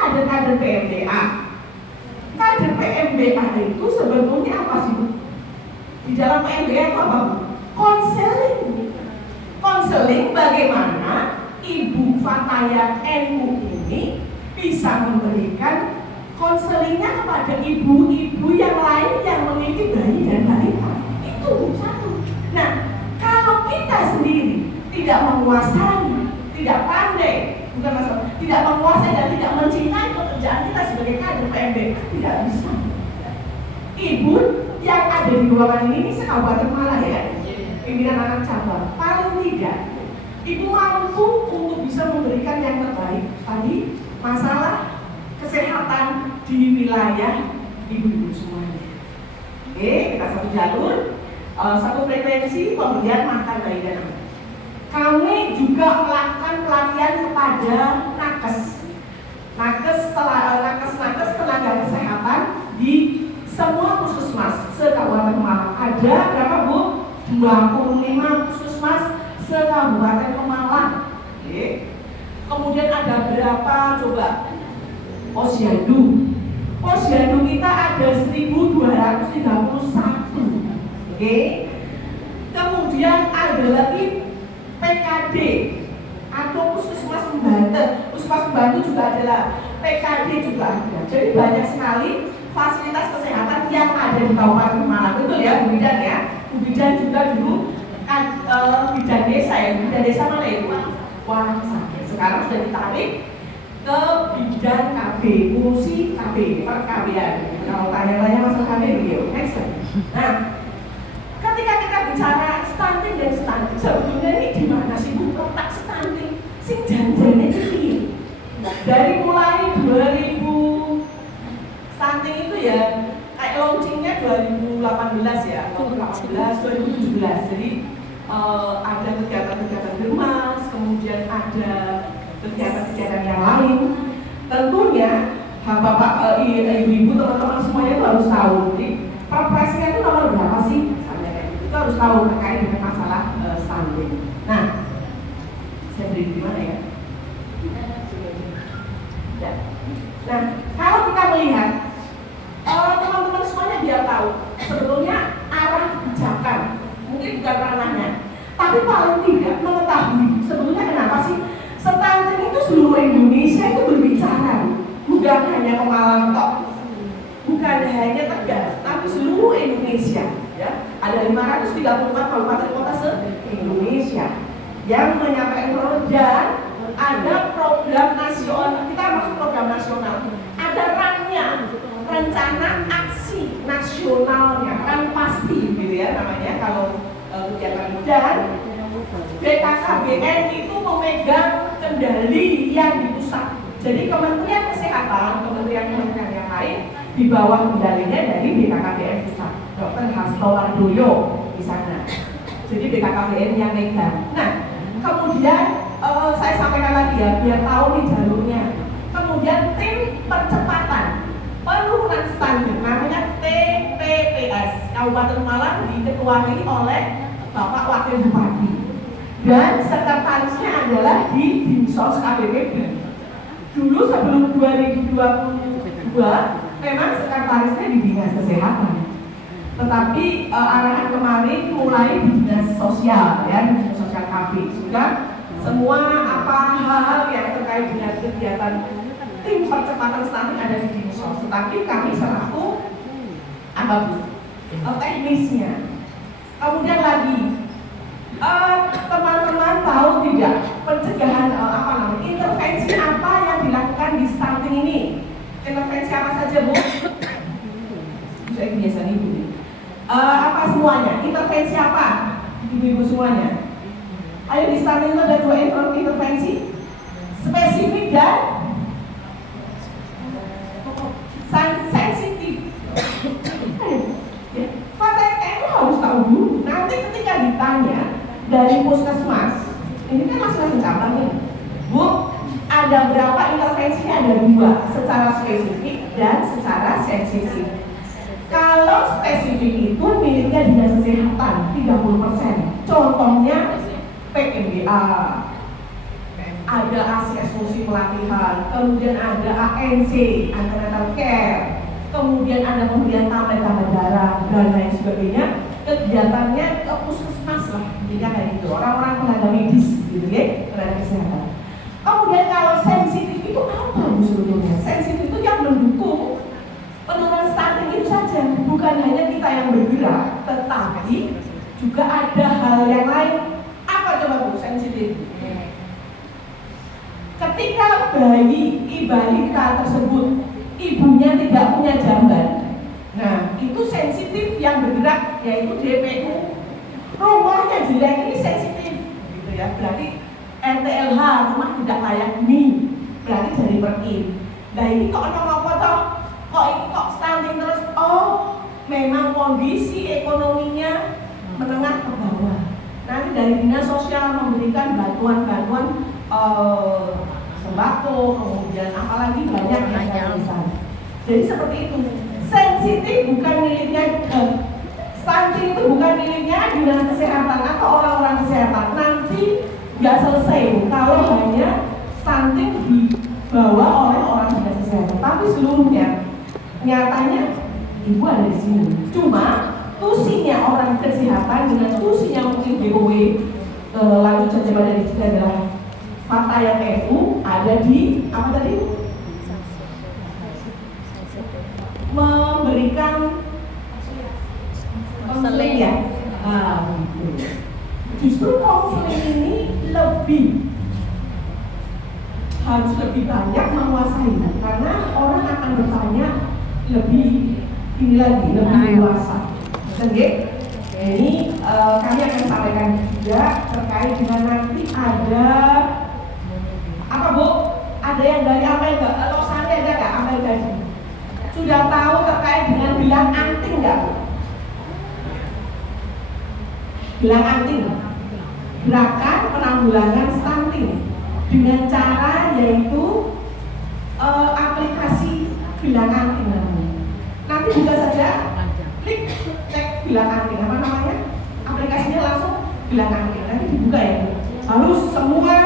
kader-kader PMDA. Kader PMDA itu sebetulnya apa sih, Bu? Di dalam PMDA itu apa, Bu? Konseling. Konseling bagaimana Ibu Fatayat NU ini bisa memberikan konselingnya kepada ibu-ibu yang lain yang memiliki bayi dan balita. Itu satu. Nah, kalau kita sendiri tidak menguasai, tidak pandai, bukan masalah, tidak menguasai dan tidak mencintai pekerjaan kita sebagai kader PMD, tidak bisa. Ibu yang ada di ruangan ini sekabupaten Malang ya, pimpinan anak cabang, paling tidak ibu mampu untuk bisa memberikan yang terbaik. Tadi masalah kesehatan di wilayah ibu-ibu semuanya. Oke, kita satu jalur, satu frekuensi pemberian makan bayi dan anak. Kami juga melakukan pelatihan kepada nakes tenaga kesehatan di semua puskesmas se-Kabupaten Malang. Ada berapa, Bu? 25 puskesmas se-Kabupaten Malang. Oke. Kemudian ada berapa coba? Posyandu kita ada 1231. Oke. Kemudian ada lagi PKD atau puskesmas pembantu juga adalah PKD juga ada. Jadi banyak sekali fasilitas kesehatan yang ada di Kabupaten Malang. Betul ya, Bu Bidan ya. Bu Bidan juga dulu kan bidan desa ya. Bidan desa mana ya, Bu? Wanaksari. Sekarang sudah ditarik ke bidan KB, fungsi KB, perkabian. Kalau tanya-tanya masalah KB, video next. Nah, ketika kita bicara stunting dan stunting, sebetulnya ini di mana sih, Bu, letak stunting? Sing janjane iki. Dari mulai 2000 stunting itu ya kayak launchingnya 2018 ya, 2017. Jadi ada kegiatan-kegiatan germas, kemudian ada kegiatan-kegiatan yang lain. Tentunya Bapak, Ibu-ibu, teman-teman semuanya itu harus tahu. Jadi perpresnya itu nomor berapa sih? Itu harus tahu terkait dengan masalah stunting. Nah, saya beri di mana ya? Nah, kalau kita melihat teman-teman semuanya biar tahu sebetulnya arah kebijakan, mungkin bukan ranahnya, tapi paling tidak mengetahui sebetulnya kenapa sih stunting itu seluruh Indonesia itu berbicara, bukan hanya ke Malang tok, bukan hanya Tegal, tapi seluruh Indonesia. Ya, ada 534 kabupaten kota se-Indonesia yang menyampaikan program, dan ada program nasional. Kita masuk program nasional, ada RAM-nya, rencana aksi nasionalnya, kan pasti gitu ya namanya kalau kegiatan. Dan BKKBN itu memegang kendali yang di pusat. Jadi Kementerian Kesehatan, kementerian yang lain di bawah kendalinya dari BKKBN pusat. Dr. Hasto Wardoyo di sana. Jadi BKKBN yang megang. Nah, kemudian saya sampaikan lagi ya, biar tahu nih jalurnya. Kemudian tim percepatan penurunan stunting namanya TPPS Kabupaten Malang diketuai oleh Bapak Wakil Bupati. Dan sekretarisnya adalah di Dinsos KPPB. Dulu sebelum 2022 memang sekretarisnya di Dinas Kesehatan. Tetapi arahan kemarin mulai di Dinas Sosial ya, Dinas Sosial KB. Sehingga semua hal yang terkait dengan kegiatan tim percepatan stunting ada di Dinsos. Tetapi kami selaku teknisnya. Kemudian lagi teman-teman tahu tidak pencegahan intervensi apa yang dilakukan di stunting ini? Intervensi apa saja, Bu? Saya biasa nih, Bu. Apa semuanya? Intervensi apa? Ibu-ibu semuanya. Ayo, di stunting itu ada 2 intervensi spesifik dan sensitif. Itu harus tahu dulu. Nanti ketika ditanya dari puskesmas, ini kan masing-masing cabang nih, Bu, ada berapa intervensinya? Ada 2, secara spesifik dan secara sensitif. Kalau spesifik itu miliknya Dinas Kesehatan 30%. Contohnya PMDA, ada asesori pelatihan, kemudian ada ANC, antenatal care, kemudian ada pemberian tambah darah dan lain sebagainya. Kegiatannya ke puskesmas lah, intinya kayak gitu. Orang-orang tenaga medis, gitu ya, tenaga kesehatan. Kemudian kalau sensitif itu apa sebetulnya? Sensitif itu yang mendukung penurunan stunting itu saja, bukan hanya kita yang bergerak, tetapi juga ada hal yang lain. Apa coba Bu sensitif? Ketika balita tersebut ibunya tidak punya jamban, nah itu sensitif yang bergerak, yaitu DPU. Rumahnya jelek ini sensitif, gitu ya. Berarti RTLH, rumah tidak layak huni, berarti dari perkim. Nah ini kok apa toh? Kok ini kok stunting terus? Oh, memang kondisi ekonominya menengah ke bawah. Nanti dari dinas sosial memberikan bantuan-bantuan sembako, kemudian apalagi banyak yang besar. Jadi seperti itu. Sensitif bukan miliknya stunting itu bukan miliknya dinas kesehatan atau orang-orang kesehatan. Nanti nggak selesai kalau hanya stunting dibawa oleh orang dinas kesehatan, tapi seluruhnya nyatanya ibu ada di sini. Cuma tusinya orang kesehatan dengan tusinya mungkin BOW lalu saja pada di sini adalah fakta yang PFU ada di apa tadi? Memberikan konseling ya. Justru konseling ini harus lebih banyak menguasai karena orang akan bertanya lebih ini lagi lebih luasa. Oke, ini kami akan sampaikan juga terkait dengan nanti ada apa Bu? Ada yang dari Amel nggak? Atau Sandi ada nggak Amel tadi? Sudah tahu terkait dengan bilang anting nggak? Bilang anting, gerakan penanggulangan stunting dengan cara yaitu aplikasi bilang anting namanya. Nanti buka saja, klik cek bilang anting apa namanya? Aplikasinya langsung bilang anting. Nanti dibuka ya. Harus semua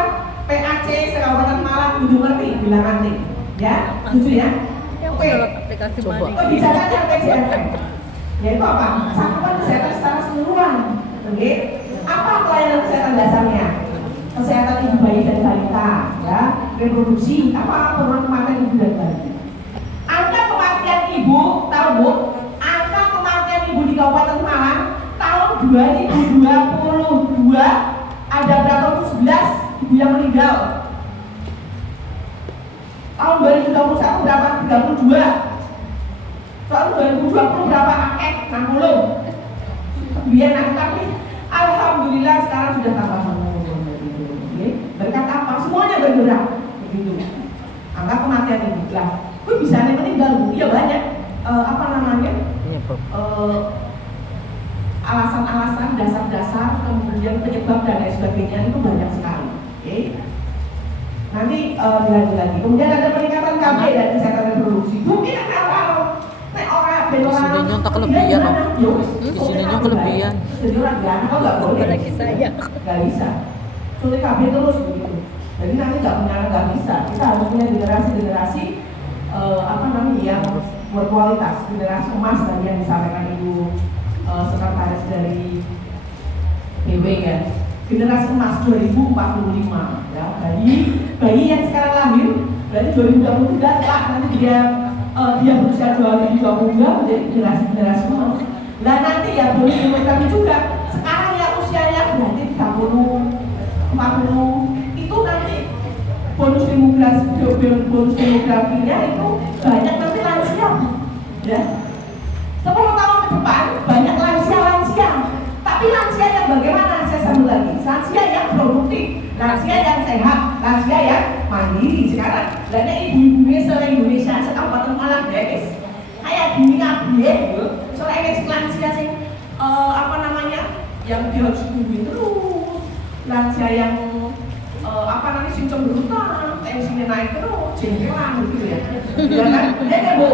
PAC se-Kabupaten Malang kudu ngerti bilang anting, ya, setuju ya? Oke. Kebijakan yang PJMM, yaitu apa? Cakupan kesehatan secara keseluruhan. Oke. Apa pelayanan kesehatan dasarnya? Kesehatan ibu bayi dan balita, ya, reproduksi, apa hormon kematian ibu dan bayi. Angka kematian ibu, tahu Bu? Angka kematian ibu di Kabupaten Malang tahun 2022 ada berapa? 11 ibu yang meninggal. Tahun 2021 berapa? 32. Tahun 2020 berapa? Angket 60. Kemudian tapi alhamdulillah sekarang sudah tambah berkat apa? Semuanya bergerak begitu. Angka kematian ibu lah. Gue bisa meninggal Bu? Iya banyak. Apa namanya? Alasan-alasan, dasar-dasar, kemudian penyebab dan lain sebagainya itu banyak sekali. Oke. Nanti dilanjut lagi. Kemudian ada peningkatan KB dan kesehatan reproduksi. Mungkin kalau orang Isinya tak kelebihan, isinya kelebihan. Jadi orang ganteng nggak boleh. Apalagi saya. Nggak bisa. Sulit KB terus begitu. Jadi nanti nggak bisa. Kita harus punya generasi apa namanya yang berkualitas, generasi emas tadi yang disampaikan Ibu sekretaris dari PW ya. Generasi emas 2045 ya. Bayi yang sekarang lahir berarti 2023 lah nanti dia berusia 2022 menjadi generasi emas. Nah nanti ya bonus demografi juga. Sekarang yang usianya berarti 30, 40 itu nanti bonus demografinya itu banyak nanti lansia ya. 10 tahun ke depan banyak lansia, tapi lansia yang bagaimana? Saya sambung lagi, lansia yang produktif, lansia yang sehat, lansia yang mandiri. Sekarang dan ibu-ibunya se-Indonesia, se-Kabupaten Malang guys, kayak gini kabeh lho. Soalnya lansia sing apa namanya? Yang dia harus tungguin terus. Lansia yang apa namanya sing cemberutan, tensinya naik terus, jengkelan gitu ya. Ya kan? Ya Bu.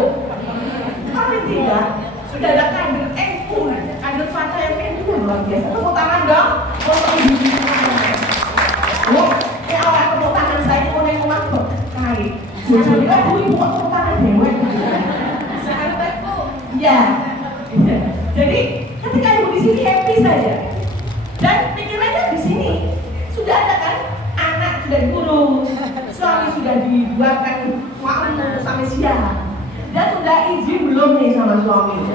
Tapi tidak, sudah ada kader NU, kader fakta yang NU luar biasa. Tepuk tangan dong. Oh, ini orang tepuk tangan Jadi kan ibu kok tangan dewek. Iya. Jadi ketika ibu di sini happy saja. Dan pikirannya di sini sudah ada kan anak sudah diurus, suami sudah dibuatkan makmum sampai siang. Dan sudah izin belum nih sama suami?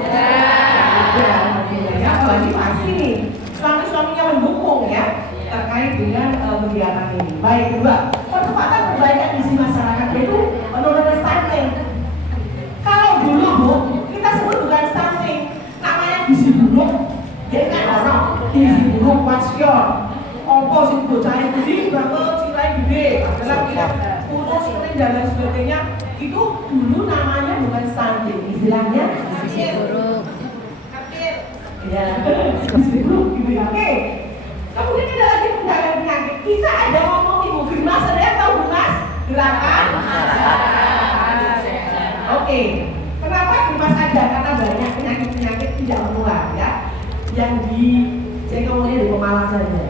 Ya, apalagi pasti nih suami-suaminya mendukung ya terkait dengan kegiatan ini. Baik, kedua, percepatan perbaikan visi masyarakat itu menurut stunting. Kalau dulu Bu, kita sebut bukan stunting, namanya gizi buruk. Jadi kan orang gizi buruk kwasyor, opo sih bocah ini banget cilai gede, adalah kita kurus kering dan lain sebagainya. Itu dulu namanya bukan stunting, istilahnya gizi buruk. Ya, gizi buruk gitu ya. Oke. Kemudian ada lagi pengendalian penyakit. Kita ada ngomong ibu Grimas, ada yang tahu Grimas? Gerakan Oke. Kenapa Grimas ada? Karena banyak penyakit-penyakit tidak menular ya. Yang saya ngomongnya di Pemalang saja.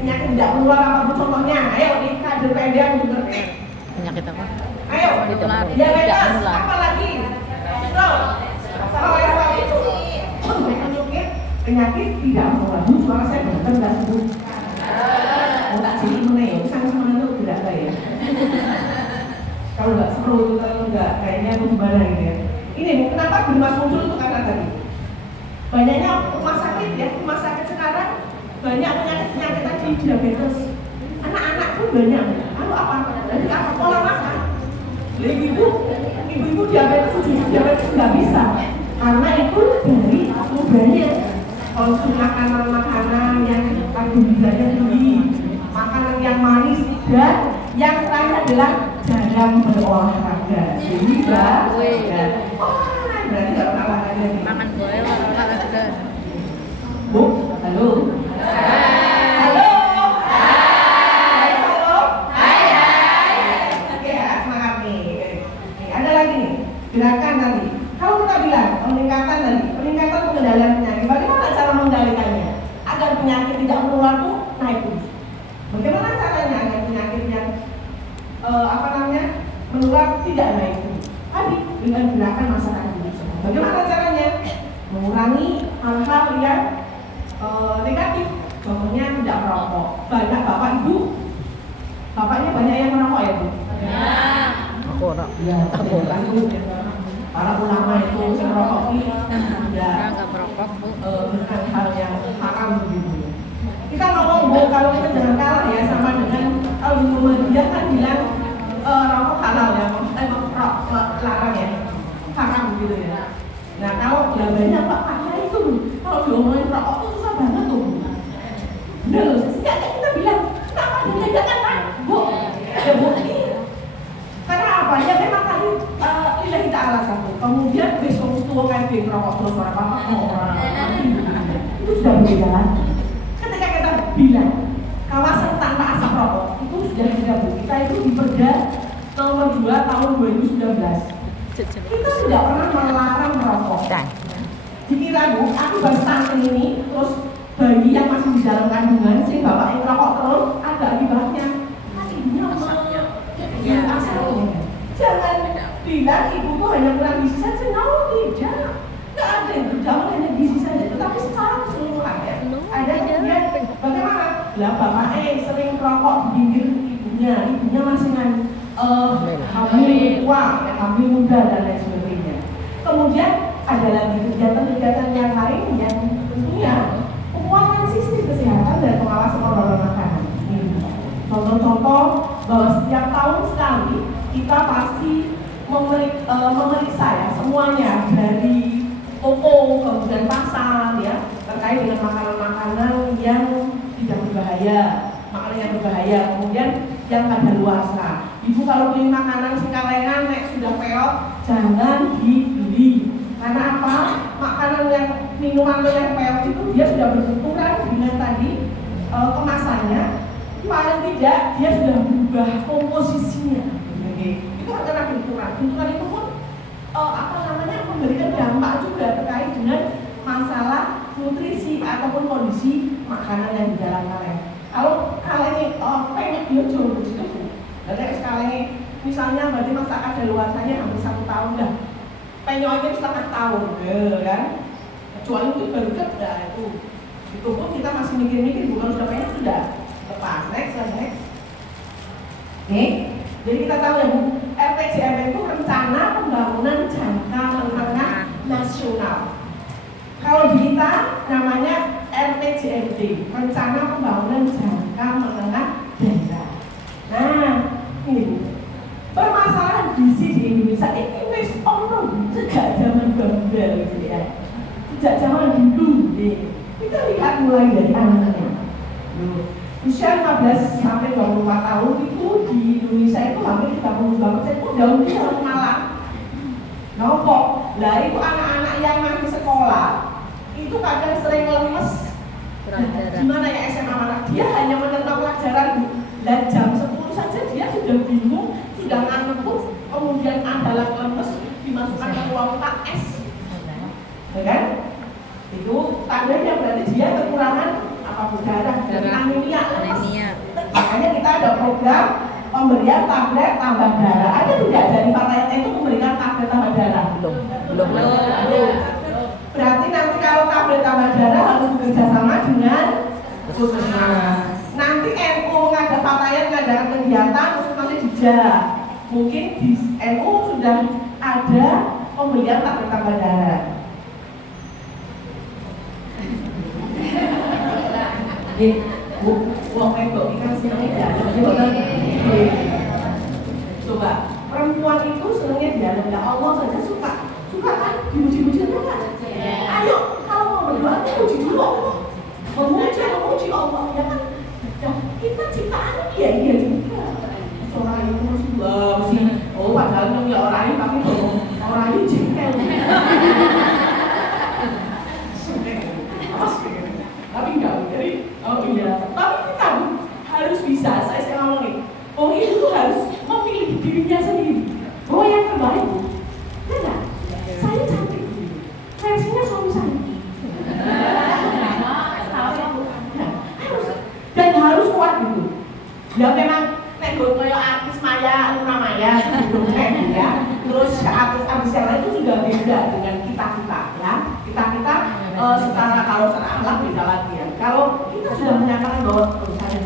Penyakit tidak menular apa Bu contohnya? Ayo nih kader PDM ngerti. Penyakit apa? Ayo. Diabetes. Apa lagi? Kolesterol itu. Penyakit tidak menular. Suara saya benar nggak sebut. Tak jadi mana ya? Sama itu tidak ada ya. Kalau nggak seru itu kalau nggak kayaknya gimana gitu ya. Ini Bu, kenapa Grimas muncul itu karena tadi banyaknya rumah sakit ya, rumah sakit sekarang banyak penyakit tadi diabetes. Anak-anak pun banyak. Lalu apa? Dari apa pola makan? Lagi ibu-ibu diabetes nggak bisa karena itu dari mudanya. Konsumsi makanan yang karbohidratnya tinggi, makanan yang manis, dan yang terakhir adalah jarang berolahraga. Sehingga berarti nggak pernah olahraga nih. Makan boleh olahraga. Bu, halo. Halo. Halo. Oke ya, semangat nih. Ada lagi nih, gerakan tadi. Kalau kita bilang peningkatan pengendalian penyakit, bagaimana cara mengendalikannya agar penyakit tidak menular tuh naik terus? Bagaimana caranya agar penyakit yang menular tidak naik terus? Tadi dengan gerakan masyarakat Indonesia. Bagaimana caranya? Mengurangi hal-hal yang negatif. Contohnya tidak merokok. Banyak bapak ibu, bapaknya banyak yang merokok ya Bu? Ya. Aku orang. Ya, kebetulan Bu. Para ulama itu merokok ini ya nggak merokok Bu. Bukan hal yang haram begitu. Kita ngomong Bu, kalau kita jangan kalah ya sama dengan kalau di Muhammadiyah kan bilang rokok halal ya, larang ya, haram gitu ya. Nah kalau jawabannya Pak Ayah itu kalau diomongin rokok itu susah banget tuh. Bener loh, sehingga kita bilang kenapa dilegalkan Pak? Bu, ya Bu ini karena apa? Ya memang tadi lillahi ta'ala satu. Kemudian besok itu kan rokok terus orang itu sudah berbeda lagi. Ketika kita bilang kawasan tanpa asap rokok itu sudah tidak Bu. Kita itu di Perda nomor 2 tahun 2019. Kita tidak pernah melarang merokok. Dikira Bu, aku stunting ini terus bayi yang masih di dalam kandungan sih bapak yang merokok terus ada akibatnya. Ibunya jangan bilang ibu tuh hanya kurang gizi saja, tidak. Nggak ada yang berjalan hanya gizi saja, tetapi secara keseluruhan ya. Ada kemudian bagaimana? Lah bapaknya sering merokok di pinggir ibunya masih hamil tua, hamil muda dan lain sebagainya. Kemudian ada lagi kegiatan-kegiatan yang lain yang tentunya penguatan sistem kesehatan dan pengawasan pengelola makanan. Contoh-contoh bahwa setiap tahun sekali kita pasti memeriksa ya semuanya dari toko kemudian pasar ya terkait dengan makanan-makanan yang tidak berbahaya, makanan yang berbahaya, kemudian yang kadaluarsa. Ibu kalau beli makanan sekalengan sudah peot jangan dibeli. Karena apa? Makanan yang minuman yang peot itu dia sudah berbenturan dengan tadi kemasannya. Paling tidak dia sudah berubah komposisinya. Itu karena benturan. Benturan itu pun memberikan dampak juga terkait dengan masalah nutrisi ataupun kondisi makanan yang di dalam kaleng. Kalau kalengnya pengen dia jauh begitu, berarti kalengnya misalnya berarti masa kadaluarsanya hampir 1 tahun dah, penyakit setengah tahun, kan? Kecuali itu baru kerja itu pun kita masih mikir-mikir, bukan sudah penyakit sudah lepas, next. Oke, jadi kita tahu ya Bu, RPJMN itu rencana pembangunan jangka menengah nasional. Kalau di kita namanya RPJMD, rencana pembangunan jangka menengah daerah. Nah, ini permasalahan gizi di Indonesia ini wis ono sejak zaman Belanda gitu ya. Sejak zaman dulu nih. Kita lihat mulai dari anak-anaknya. Usia 15 sampai 24 tahun itu di Indonesia itu hampir 32% itu daunnya harus malam. Nopo, lah itu anak-anak yang masih sekolah itu kadang sering lemes. Gimana ya SMA mana? Dia hanya menerima pelajaran dan jam 10 saja dia sudah bingung, sudah ngantuk, kemudian adalah lemes, dimasukkan ke ruang UKS, ya kan? Itu tandanya berarti dia kekurangan apa darah, anemia. Makanya kita ada program pemberian tablet tambah darah. Ada tidak dari partai itu memberikan tablet tambah darah? Belum. Berarti nanti kalau tablet tambah darah harus bekerja sama dengan Puskesmas. Nanti NU mengadakan kegiatan Puskesmasnya dijak. Mungkin di NU sudah ada pemberian tablet tambah darah. Uang wedok ikan senangnya coba perempuan itu senangnya dialog ya Allah saja suka kan dimuji-muji kan? Ayo kalau mau berdoa muji dulu Allah, memuji Allah ya kan? Ya, kita ciptaan iya juga orang itu masih padahal ya orang ini tapi orang ini jengkel tapi enggak, jadi tapi kita harus bisa, saya ngomong nih, itu tuh harus memilih dirinya sendiri. Yang terbaik, enggak? Saya cantik, versinya suami saya. Dan harus kuat gitu. Ya memang kayak artis Maya, Luna Maya, ya. Terus artis yang lain itu sudah beda dengan kita ya. Kita secara kalau secara akhlak beda lagi ya. Kalau kita sudah menyatakan bahwa saya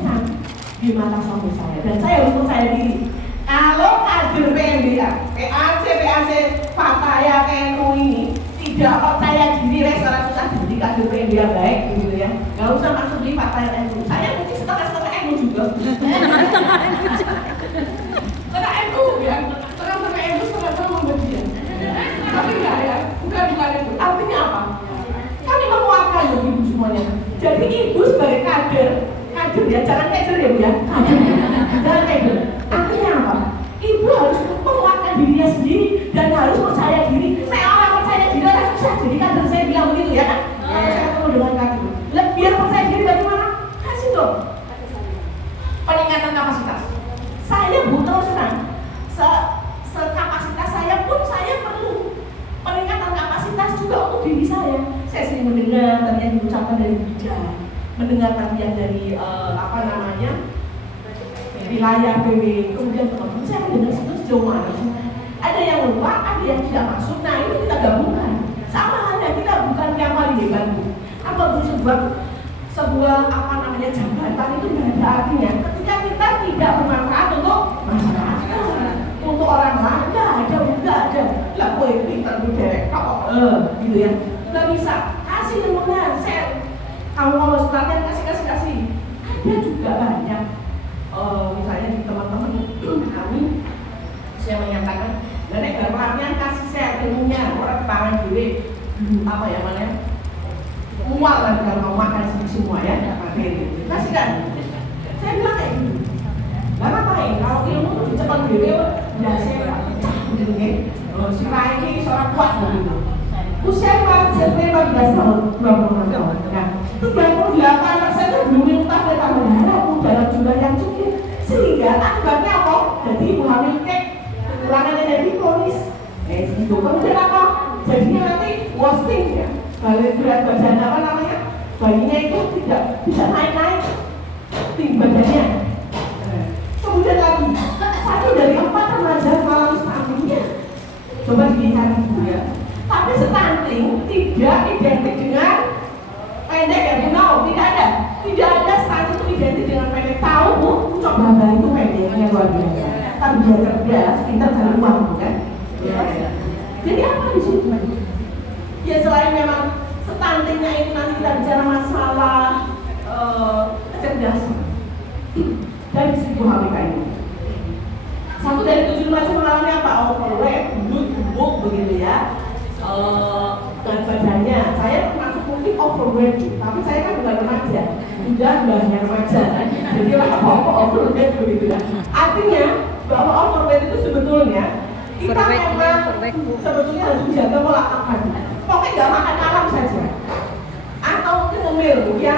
cantik di mata suami saya dan saya harus percaya diri. Kalau kader PMBA, PAC, Fataya, PNU ini tidak percaya diri, restoran susah jadi kader PMBA baik gitu ya. Gak usah masuk di Fataya NU. Saya mungkin setengah NU juga. Setengah NU ya, setengah NU setengah Muhammadiyah. Tapi enggak ya, bukan itu. Artinya apa? Kami menguatkan loh ibu semuanya. Jadi ibu sebagai kader ya, jangan kader ya Bu ya. Jangan kader. Artinya apa? Ibu harus menguatkan dirinya sendiri dan harus percaya diri. Saya orang percaya diri orang susah jadi kader, saya bilang begitu ya kan? Saya perlu dengan kader. Biar percaya diri bagaimana? Kasih dong peningkatan kapasitas. Saya butuh senang. Sekapasitas saya pun saya perlu peningkatan kapasitas juga untuk diri saya. Saya sering mendengar tadi yang diucapkan dari bidan, mendengar tadi yang dari wilayah PW, kemudian teman-teman saya mendengar sejauh mana sih? Ada yang lupa, ada yang tidak masuk. Nah itu kita gabungkan. Sama halnya kita bukan yang paling hebat. Apa sebuah jabatan itu nggak ada artinya ketika kita tidak bermanfaat untuk masyarakat, untuk orang lain. Nggak ada. Lah gue pintar gue gitu ya. Nggak bisa. Kasih teman-teman. Kalau sebenarnya kasih. Ada juga banyak. Misalnya di teman-teman kami saya menyatakan dan pelatihan kasih saya ilmunya orang tangan diri mual lah kalau mau makan semua ya materi kasih kan saya bilang kayak gitu nggak ngapain kalau ilmu tuh dicepat diri ya saya pecah gitu ya si ini seorang kuat gitu usia 14 tahun 26 tahun nah 38% itu belum minta tambah darah dalam jumlah yang cukup sehingga akibatnya apa? Jadi ibu hamil kekurangan energi kronis itu kemudian apa? Jadinya nanti wasting ya berat badan bayinya itu tidak bisa naik tinggi badannya kemudian lagi satu Coba dilihat ibu ya. Tapi stunting tidak identik dengan pendek ya Bu? No, tidak ada. Tidak ada stunting itu identik dengan pendek. Tahu Bu, coba itu pendeknya luar biasa. Tapi dia cerdas, pintar cari uang kan? Ya. Jadi apa di situ? Ya selain memang stuntingnya itu nanti kita bicara masalah kecerdasan dari segi HPK ini. Satu dari 7 macam mengalami apa? Overweight, gemuk begitu ya. Berat badannya, saya termasuk mungkin overweight, tapi saya kan bukan remaja, sudah mbahnya remaja kan. Jadi lah overweight begitu ya. Artinya bahwa overweight itu sebetulnya kita memang sebetulnya harus menjaga pola makan. Pokoknya nggak makan malam saja, atau mungkin ngemil yang